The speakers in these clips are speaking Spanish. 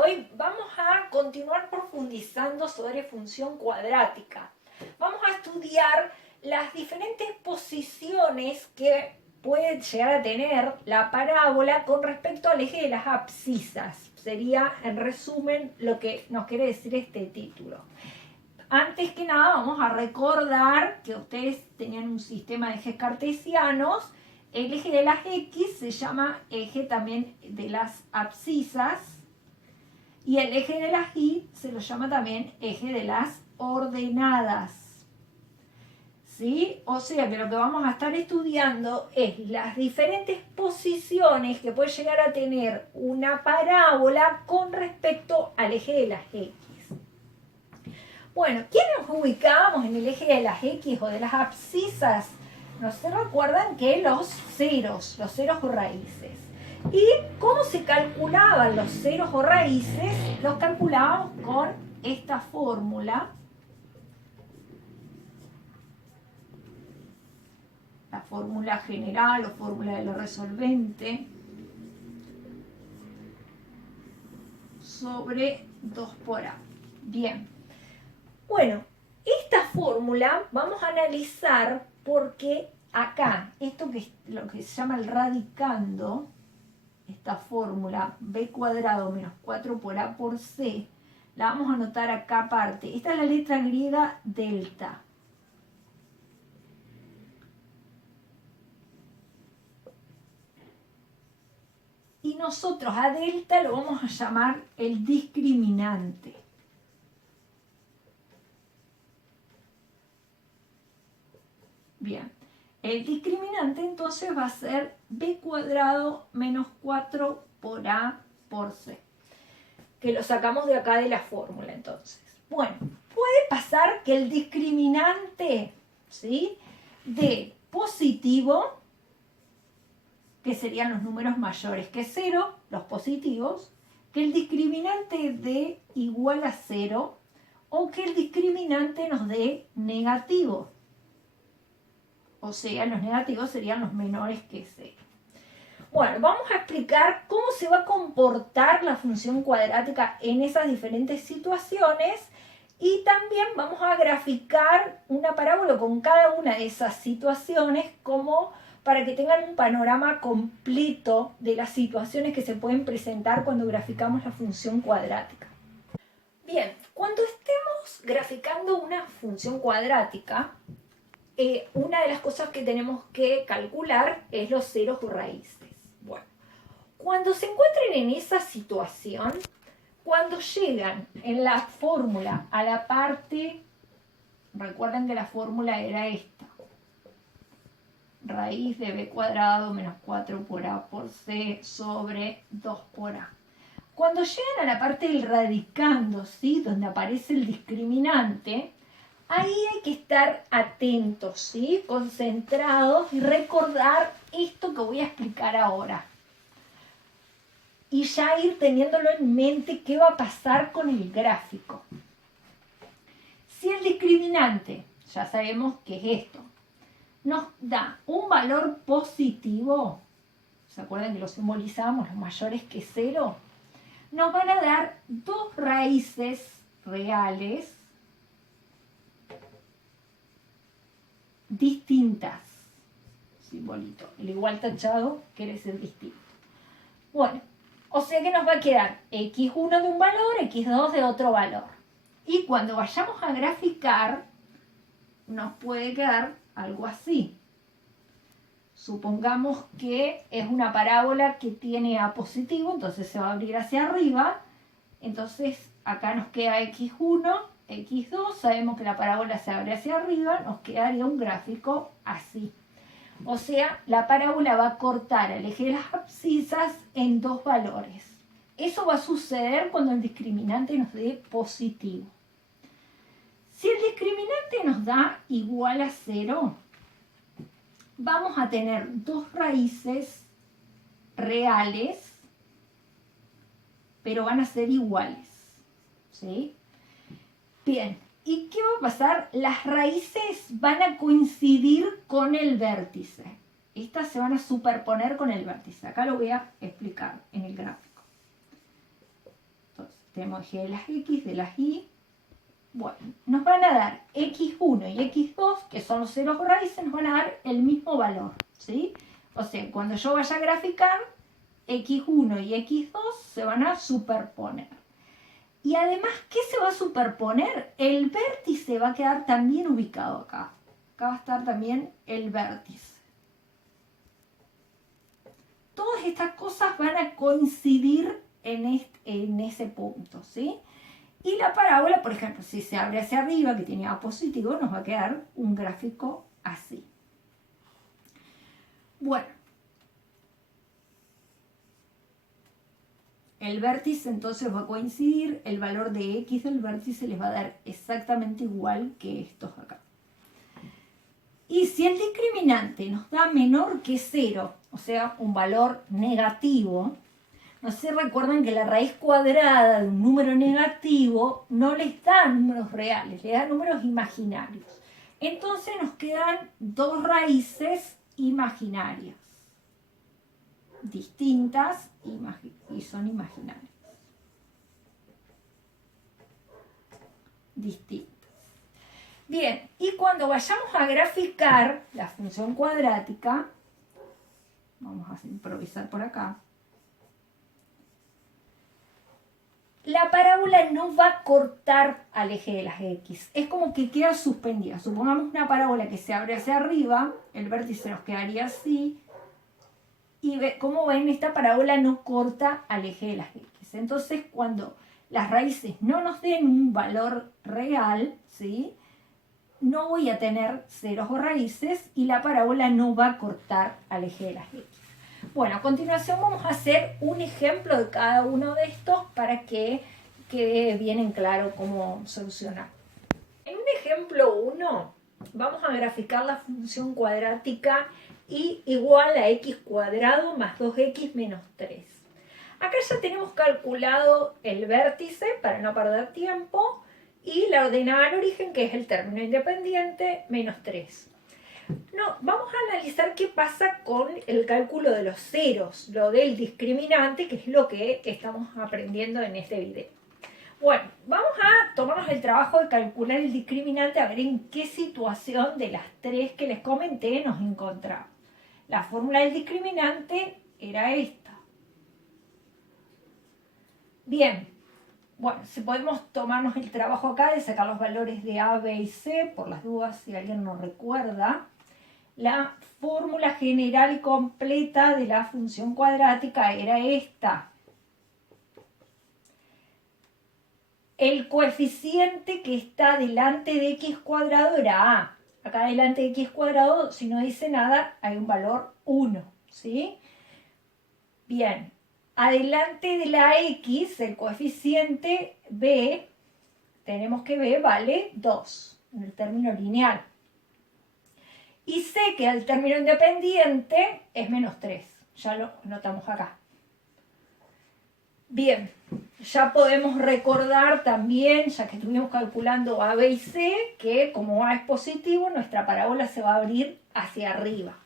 hoy vamos a continuar profundizando sobre función cuadrática. Vamos a estudiar las diferentes posiciones que puede llegar a tener la parábola con respecto al eje de las abscisas. Sería, en resumen, lo que nos quiere decir este título. Antes que nada, vamos a recordar que ustedes tenían un sistema de ejes cartesianos. El eje de las X se llama eje también de las abscisas y el eje de las Y se lo llama también eje de las ordenadas. ¿Sí? O sea que lo que vamos a estar estudiando es las diferentes posiciones que puede llegar a tener una parábola con respecto al eje de las X. Bueno, ¿quién nos ubicábamos en el eje de las X o de las abscisas? ¿No se recuerdan que los ceros o raíces? ¿Y cómo se calculaban los ceros o raíces? Los calculábamos con esta fórmula. La fórmula general o fórmula de lo resolvente sobre 2 por A. Bien. Bueno, esta fórmula vamos a analizar porque acá, esto que es lo que se llama el radicando, esta fórmula b cuadrado menos 4 por a por c, la vamos a anotar acá aparte. Esta es la letra griega delta. Y nosotros a delta lo vamos a llamar el discriminante. Bien, el discriminante entonces va a ser b cuadrado menos 4 por a por c, que lo sacamos de acá de la fórmula entonces. Bueno, puede pasar que el discriminante, ¿sí?, de positivo, que serían los números mayores que 0, los positivos, que el discriminante de igual a 0 o que el discriminante nos dé negativo. O sea, los negativos serían los menores que 0. Bueno, vamos a explicar cómo se va a comportar la función cuadrática en esas diferentes situaciones y también vamos a graficar una parábola con cada una de esas situaciones como para que tengan un panorama completo de las situaciones que se pueden presentar cuando graficamos la función cuadrática. Bien, cuando estemos graficando una función cuadrática, una de las cosas que tenemos que calcular es los ceros o raíces. Bueno, cuando se encuentren en esa situación, cuando llegan en la fórmula a la parte, recuerden que la fórmula era esta, raíz de b cuadrado menos 4 por a por c sobre 2 por a. Cuando llegan a la parte del radicando, ¿sí?, donde aparece el discriminante, ahí hay que estar atentos, ¿sí?, concentrados y recordar esto que voy a explicar ahora. Y ya ir teniéndolo en mente qué va a pasar con el gráfico. Si el discriminante, ya sabemos qué es esto, nos da un valor positivo, ¿se acuerdan que lo simbolizamos, los mayores que 0? Nos van a dar dos raíces reales distintas. Simbolito. El igual tachado quiere decir distinto. Bueno, o sea que nos va a quedar x1 de un valor, x2 de otro valor. Y cuando vayamos a graficar, nos puede quedar algo así. Supongamos que es una parábola que tiene a positivo, entonces se va a abrir hacia arriba. Entonces acá nos queda x1, x2, sabemos que la parábola se abre hacia arriba, nos quedaría un gráfico así. O sea, la parábola va a cortar el eje de las abscisas en dos valores. Eso va a suceder cuando el discriminante nos dé positivo. Si el discriminante nos da igual a 0, vamos a tener dos raíces reales, pero van a ser iguales, ¿sí? Bien, ¿y qué va a pasar? Las raíces van a coincidir con el vértice. Estas se van a superponer con el vértice. Acá lo voy a explicar en el gráfico. Entonces, tenemos eje de las X, de las Y. Bueno, nos van a dar X1 y X2, que son los ceros raíces, nos van a dar el mismo valor, ¿sí? O sea, cuando yo vaya a graficar, X1 y X2 se van a superponer. Y además, ¿qué se va a superponer? El vértice va a quedar también ubicado acá. Acá va a estar también el vértice. Todas estas cosas van a coincidir en ese punto, ¿sí? Y la parábola, por ejemplo, si se abre hacia arriba, que tiene A positivo, nos va a quedar un gráfico así. Bueno. El vértice entonces va a coincidir, el valor de X del vértice les va a dar exactamente igual que estos acá. Y si el discriminante nos da menor que 0, o sea, un valor negativo, no sé, recuerden que la raíz cuadrada de un número negativo no les da números reales, les da números imaginarios. Entonces nos quedan dos raíces imaginarias, distintas y son imaginarias. Distintas. Bien, y cuando vayamos a graficar la función cuadrática, vamos a improvisar por acá, la parábola no va a cortar al eje de las X, es como que queda suspendida. Supongamos una parábola que se abre hacia arriba, el vértice nos quedaría así, y como ven, esta parábola no corta al eje de las X. Entonces, cuando las raíces no nos den un valor real, ¿sí?, no voy a tener ceros o raíces y la parábola no va a cortar al eje de las X. Bueno, a continuación vamos a hacer un ejemplo de cada uno de estos para que quede bien en claro cómo solucionar. En un ejemplo 1 vamos a graficar la función cuadrática y igual a x cuadrado más 2x menos 3. Acá ya tenemos calculado el vértice para no perder tiempo y la ordenada al origen, que es el término independiente, menos 3. No, vamos a analizar qué pasa con el cálculo de los ceros, lo del discriminante, que es lo que estamos aprendiendo en este video. Bueno, vamos a tomarnos el trabajo de calcular el discriminante, a ver en qué situación de las tres que les comenté nos encontramos. La fórmula del discriminante era esta. Bien, bueno, si podemos tomarnos el trabajo acá de sacar los valores de A, B y C, por las dudas si alguien no recuerda. La fórmula general y completa de la función cuadrática era esta. El coeficiente que está delante de x cuadrado era A. Acá delante de x cuadrado, si no dice nada, hay un valor 1, ¿sí? Bien, adelante de la x, el coeficiente b, tenemos que b vale 2, en el término lineal. Y sé que el término independiente es menos 3, ya lo notamos acá. Bien, ya podemos recordar también, ya que estuvimos calculando A, B y C, que como A es positivo, nuestra parábola se va a abrir hacia arriba.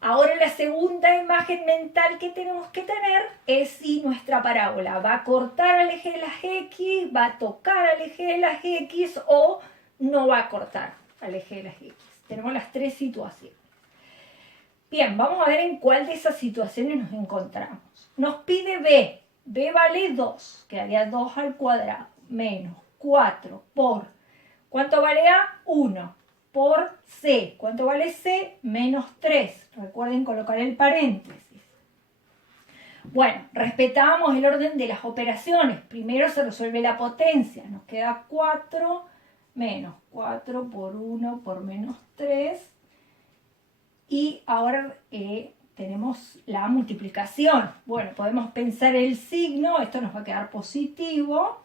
Ahora la segunda imagen mental que tenemos que tener es si nuestra parábola va a cortar al eje de las X, va a tocar al eje de las X o no va a cortar al eje de las X. Tenemos las tres situaciones. Bien, vamos a ver en cuál de esas situaciones nos encontramos. Nos pide B. B vale 2, quedaría 2 al cuadrado, menos 4 por, ¿cuánto vale A? 1, por C, ¿cuánto vale C? Menos 3, recuerden colocar el paréntesis. Bueno, respetamos el orden de las operaciones, primero se resuelve la potencia, nos queda 4 menos 4 por 1 por menos 3, y ahora tenemos la multiplicación. Bueno, podemos pensar el signo, esto nos va a quedar positivo.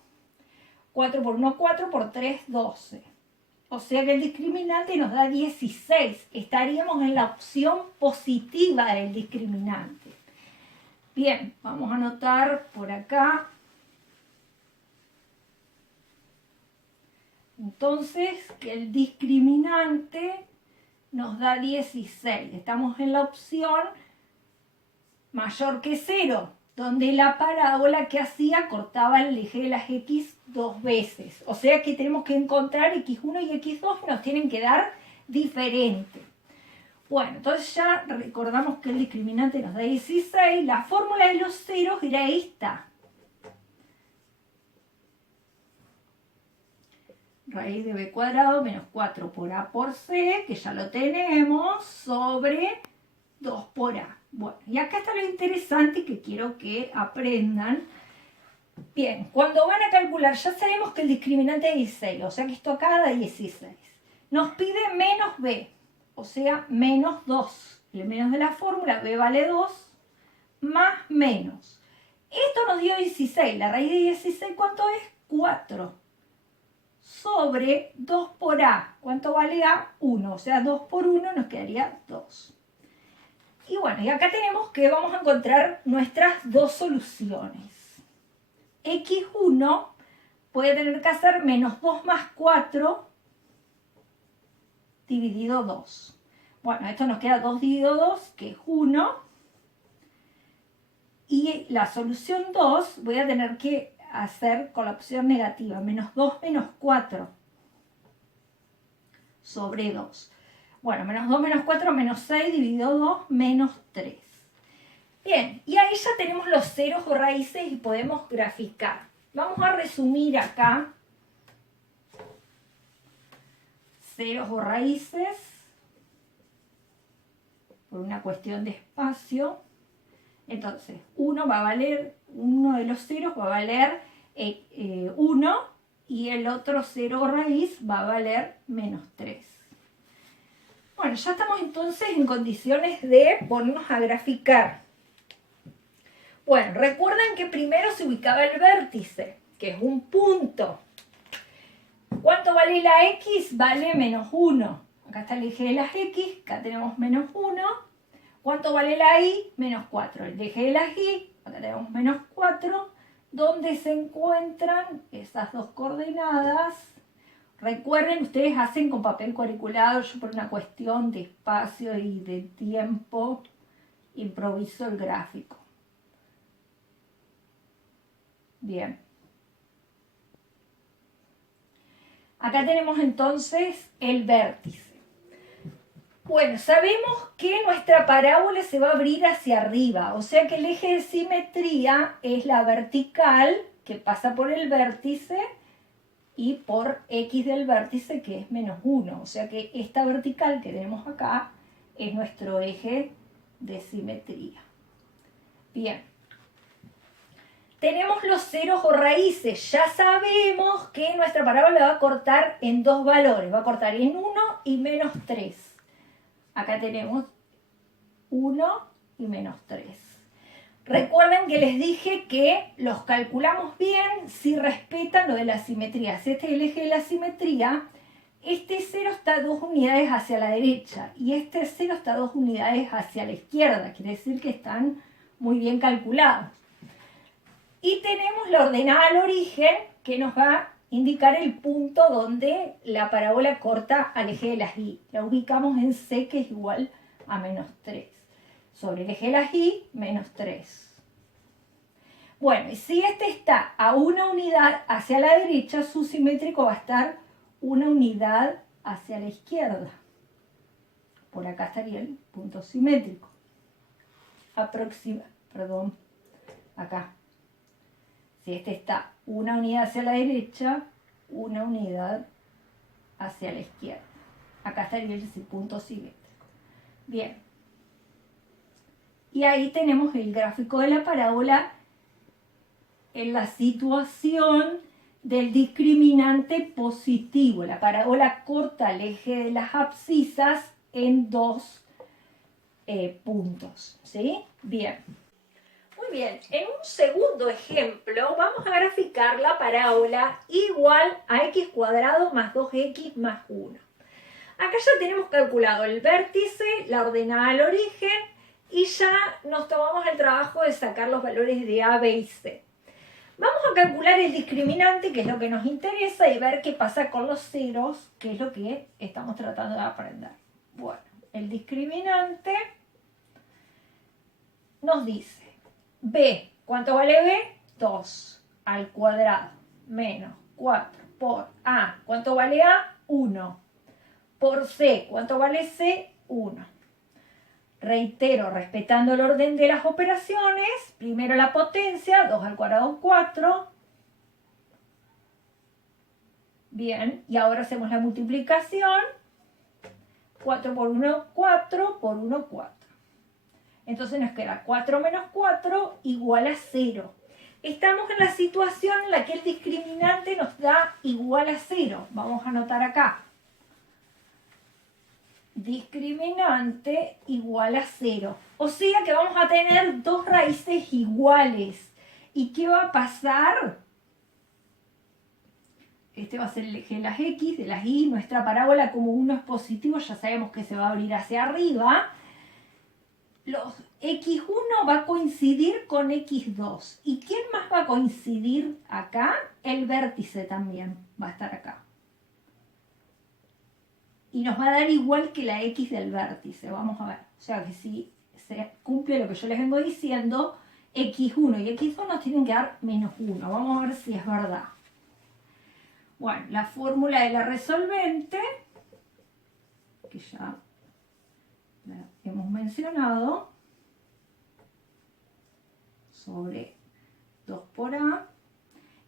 4 por 1, 4, por 3, 12. O sea que el discriminante nos da 16. Estaríamos en la opción positiva del discriminante. Bien, vamos a anotar por acá. Entonces, que el discriminante nos da 16. Estamos en la opción mayor que 0. donde la parábola que hacía cortaba el eje de las x 2 veces. O sea que tenemos que encontrar x1 y x2 y nos tienen que dar diferente. Bueno, entonces ya recordamos que el discriminante nos da 16. La fórmula de los ceros era esta. Raíz de b cuadrado menos 4 por a por c, que ya lo tenemos, sobre 2 por a. Bueno, y acá está lo interesante que quiero que aprendan. Bien, cuando van a calcular, ya sabemos que el discriminante es 16, o sea que esto acá da 16. Nos pide menos b, o sea, menos 2. El menos de la fórmula, b vale 2, más menos. Esto nos dio 16, la raíz de 16, ¿cuánto es? 4. Sobre 2 por a, ¿cuánto vale a? 1, o sea, 2 por 1 nos quedaría 2. Y bueno, y acá tenemos que vamos a encontrar nuestras dos soluciones. x1 puede tener que hacer menos 2 más 4 dividido 2. Bueno, esto nos queda 2 dividido 2, que es 1. Y la solución 2 voy a tener que hacer con la opción negativa, menos 2 menos 4 sobre 2. Bueno, menos 2 menos 4 menos 6 dividido 2 menos 3. Bien, y ahí ya tenemos los ceros o raíces y podemos graficar. Vamos a resumir acá. Ceros o raíces, por una cuestión de espacio. Entonces, uno de los ceros va a valer 1 y el otro cero o raíz va a valer menos 3. Bueno, ya estamos entonces en condiciones de ponernos a graficar. Bueno, recuerden que primero se ubicaba el vértice, que es un punto. ¿Cuánto vale la x? Vale menos 1. Acá está el eje de las x, acá tenemos menos 1. ¿Cuánto vale la y? Menos 4. El eje de las y, acá tenemos menos 4. ¿Dónde se encuentran esas dos coordenadas? Recuerden, ustedes hacen con papel cuadriculado, yo por una cuestión de espacio y de tiempo improviso el gráfico. Bien. Acá tenemos entonces el vértice. Bueno, sabemos que nuestra parábola se va a abrir hacia arriba, o sea que el eje de simetría es la vertical que pasa por el vértice y por x del vértice que es menos 1. O sea que esta vertical que tenemos acá es nuestro eje de simetría. Bien. Tenemos los ceros o raíces. Ya sabemos que nuestra parábola va a cortar en dos valores. Va a cortar en 1 y menos 3. Acá tenemos 1 y menos 3. Recuerden que les dije que los calculamos bien si respetan lo de la simetría. Si este es el eje de la simetría, este 0 está 2 unidades hacia la derecha y este 0 está 2 unidades hacia la izquierda. Quiere decir que están muy bien calculados. Y tenemos la ordenada al origen que nos va a indicar el punto donde la parábola corta al eje de las y. La ubicamos en C, que es igual a menos 3. Sobre el eje de las y, menos 3. Bueno, y si este está a una unidad hacia la derecha, su simétrico va a estar una unidad hacia la izquierda. Por acá estaría el punto simétrico. Acá. Si este está una unidad hacia la derecha, una unidad hacia la izquierda. Acá estaría el punto simétrico. Bien. Y ahí tenemos el gráfico de la parábola en la situación del discriminante positivo. La parábola corta el eje de las abscisas en dos puntos. ¿Sí? Bien. Muy bien, en un segundo ejemplo vamos a graficar la parábola igual a x cuadrado más 2x más 1. Acá ya tenemos calculado el vértice, la ordenada al origen y ya nos tomamos el trabajo de sacar los valores de a, b y c. Vamos a calcular el discriminante, que es lo que nos interesa, y ver qué pasa con los ceros, que es lo que estamos tratando de aprender. Bueno, el discriminante nos dice b ¿Cuánto vale B? 2 al cuadrado menos 4 por A. ¿Cuánto vale A? 1. Por C. ¿Cuánto vale C? 1. Reitero, respetando el orden de las operaciones, primero la potencia, 2 al cuadrado 4. Bien, y ahora hacemos la multiplicación. 4 por 1, 4 por 1, 4. Entonces nos queda 4 menos 4 igual a 0. Estamos en la situación en la que el discriminante nos da igual a 0. Vamos a anotar acá. Discriminante igual a 0. O sea que vamos a tener dos raíces iguales. ¿Y qué va a pasar? Este va a ser el eje de las X, de las Y. Nuestra parábola, como 1 es positivo, ya sabemos que se va a abrir hacia arriba. Los X1 va a coincidir con X2. ¿Y quién más va a coincidir acá? El vértice también va a estar acá. Y nos va a dar igual que la X del vértice. Vamos a ver. O sea que si se cumple lo que yo les vengo diciendo, X1 y X2 nos tienen que dar menos 1. Vamos a ver si es verdad. Bueno, la fórmula de la resolvente, que ya la hemos mencionado, sobre 2 por A,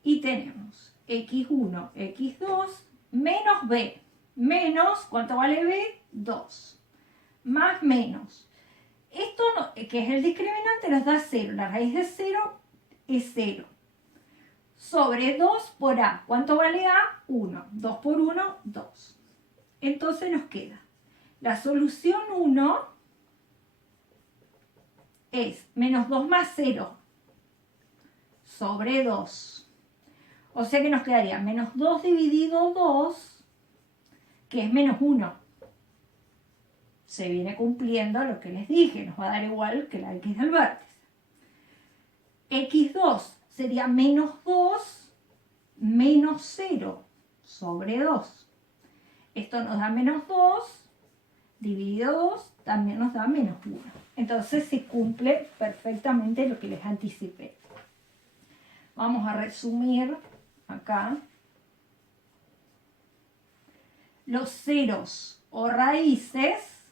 y tenemos X1, X2, menos B, menos, ¿cuánto vale B? 2, más menos. Esto, que es el discriminante, nos da 0, la raíz de 0 es 0. Sobre 2 por A. ¿Cuánto vale A? 1. 2 por 1, 2. Entonces nos queda la solución 1 es menos 2 más 0 sobre 2. O sea que nos quedaría menos 2 dividido 2, que es menos 1. Se viene cumpliendo lo que les dije, nos va a dar igual que la X del vértice. X2 sería menos 2 menos 0 sobre 2. Esto nos da menos 2, dividido 2 también nos da menos 1. Entonces se cumple perfectamente lo que les anticipé. Vamos a resumir acá. Los ceros o raíces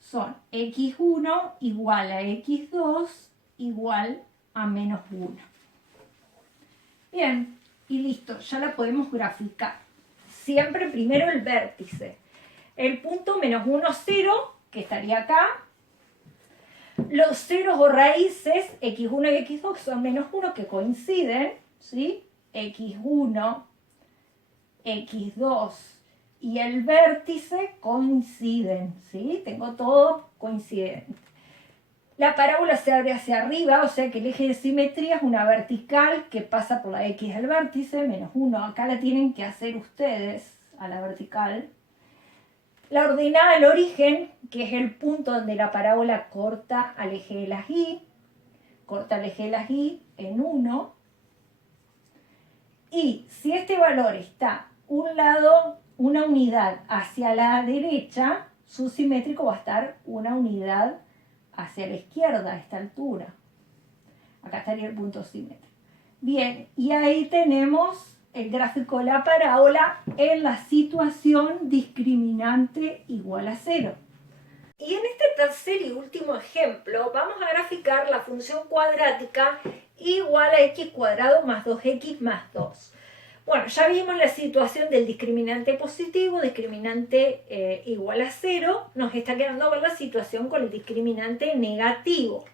son X1 igual a X2 igual a menos 1. Bien, y listo, ya la podemos graficar. Siempre primero el vértice. El punto menos 1, 0, que estaría acá. Los ceros o raíces, X1 y X2, que son menos 1, que coinciden, ¿sí? X1, X2 y el vértice coinciden, ¿sí? Tengo todo coincidente. La parábola se abre hacia arriba, o sea que el eje de simetría es una vertical que pasa por la X del vértice, menos 1. Acá la tienen que hacer ustedes, a la vertical. La ordenada al origen, que es el punto donde la parábola corta al eje de las Y, corta el eje de las Y en 1. Y si este valor está un lado, una unidad hacia la derecha, su simétrico va a estar una unidad hacia la izquierda a esta altura. Acá estaría el punto simétrico. Bien, y ahí tenemos el gráfico de la parábola en la situación discriminante igual a 0. Y en este tercer y último ejemplo vamos a graficar la función cuadrática igual a x cuadrado más 2x más 2. Bueno, ya vimos la situación del discriminante positivo, discriminante igual a 0. Nos está quedando ver la situación con el discriminante negativo.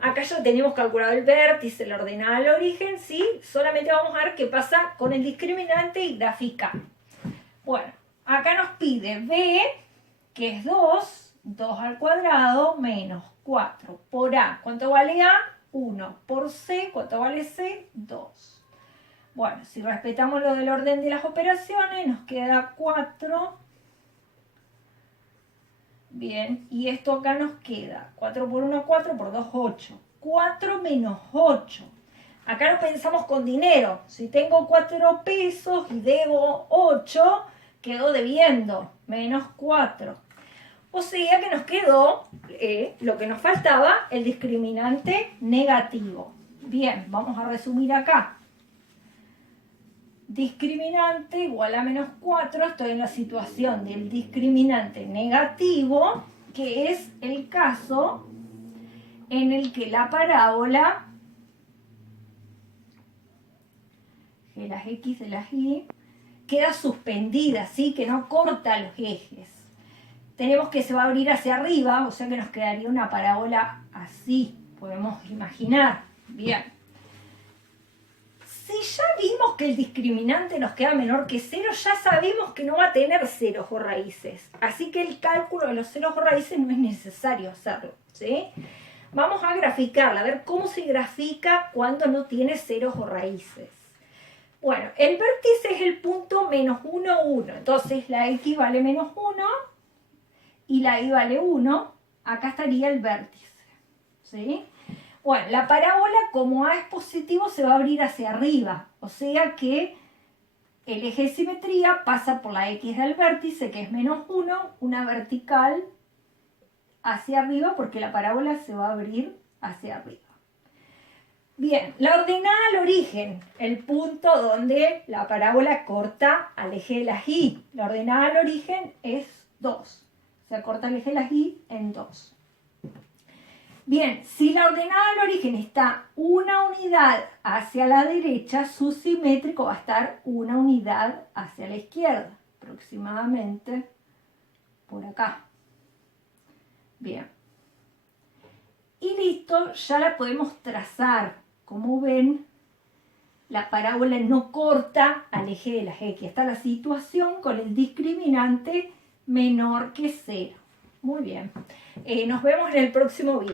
Acá ya tenemos calculado el vértice, la ordenada al origen, ¿sí? Solamente vamos a ver qué pasa con el discriminante y graficar. Bueno, acá nos pide b, que es 2, 2 al cuadrado menos 4 por a. ¿Cuánto vale a? 1. Por c, ¿cuánto vale c? 2. Bueno, si respetamos lo del orden de las operaciones, nos queda 4. Bien, y esto acá nos queda 4 por 1, 4 por 2, 8. 4 menos 8. Acá no pensamos con dinero. Si tengo 4 pesos y debo 8, quedo debiendo. Menos 4. O sea que nos quedó lo que nos faltaba, el discriminante negativo. Bien, vamos a resumir acá. Discriminante igual a menos 4, estoy en la situación del discriminante negativo, que es el caso en el que la parábola de las X de las Y queda suspendida, ¿sí? Que no corta los ejes. Tenemos que se va a abrir hacia arriba, o sea que nos quedaría una parábola así, podemos imaginar. Bien. Si ya vimos que el discriminante nos queda menor que 0, ya sabemos que no va a tener ceros o raíces. Así que el cálculo de los ceros o raíces no es necesario hacerlo, ¿sí? Vamos a graficarla, a ver cómo se grafica cuando no tiene ceros o raíces. Bueno, el vértice es el punto menos 1, 1. Entonces la X vale menos 1 y la Y vale 1. Acá estaría el vértice, ¿sí? Bueno, la parábola, como A es positivo, se va a abrir hacia arriba. O sea que el eje de simetría pasa por la X del vértice, que es menos 1, una vertical hacia arriba, porque la parábola se va a abrir hacia arriba. Bien, la ordenada al origen, el punto donde la parábola corta al eje de las Y. La ordenada al origen es 2. Se corta el eje de las Y en 2. Bien, si la ordenada al origen está una unidad hacia la derecha, su simétrico va a estar una unidad hacia la izquierda, aproximadamente por acá. Bien. Y listo, ya la podemos trazar. Como ven, la parábola no corta al eje de las X. Está la situación con el discriminante menor que 0. Muy bien. Nos vemos en el próximo video.